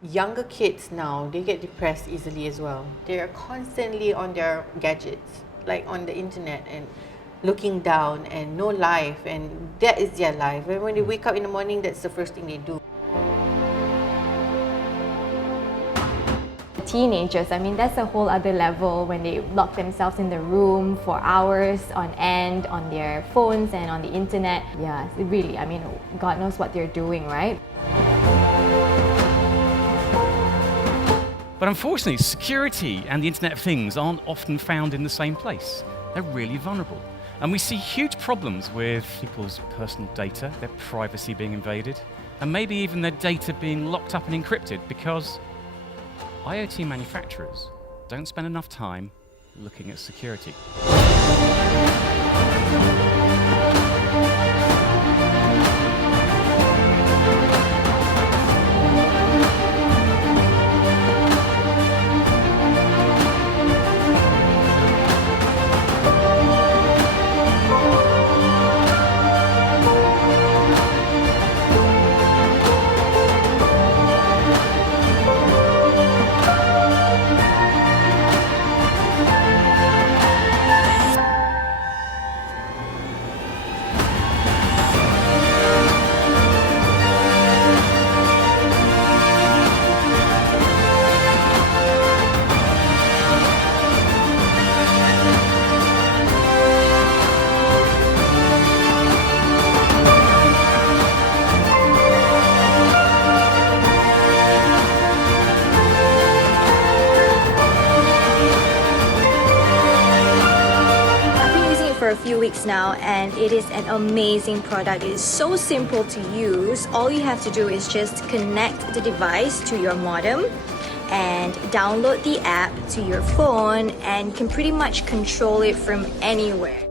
Younger kids now, they get depressed easily as well. They are constantly on their gadgets, like on the internet, and looking down, and no life, and that is their life. And when they wake up in the morning, that's the first thing they do. Teenagers, I mean, that's a whole other level when they lock themselves in the room for hours on end on their phones and on the internet. Yeah, really, I mean, God knows what they're doing, right? But unfortunately, security and the Internet of Things aren't often found in the same place. They're really vulnerable. And we see huge problems with people's personal data, their privacy being invaded, and maybe even their data being locked up and encrypted because IoT manufacturers don't spend enough time looking at security. For a few weeks now, and it is an amazing product. It is so simple to use. All you have to do is just connect the device to your modem and download the app to your phone, and you can pretty much control it from anywhere.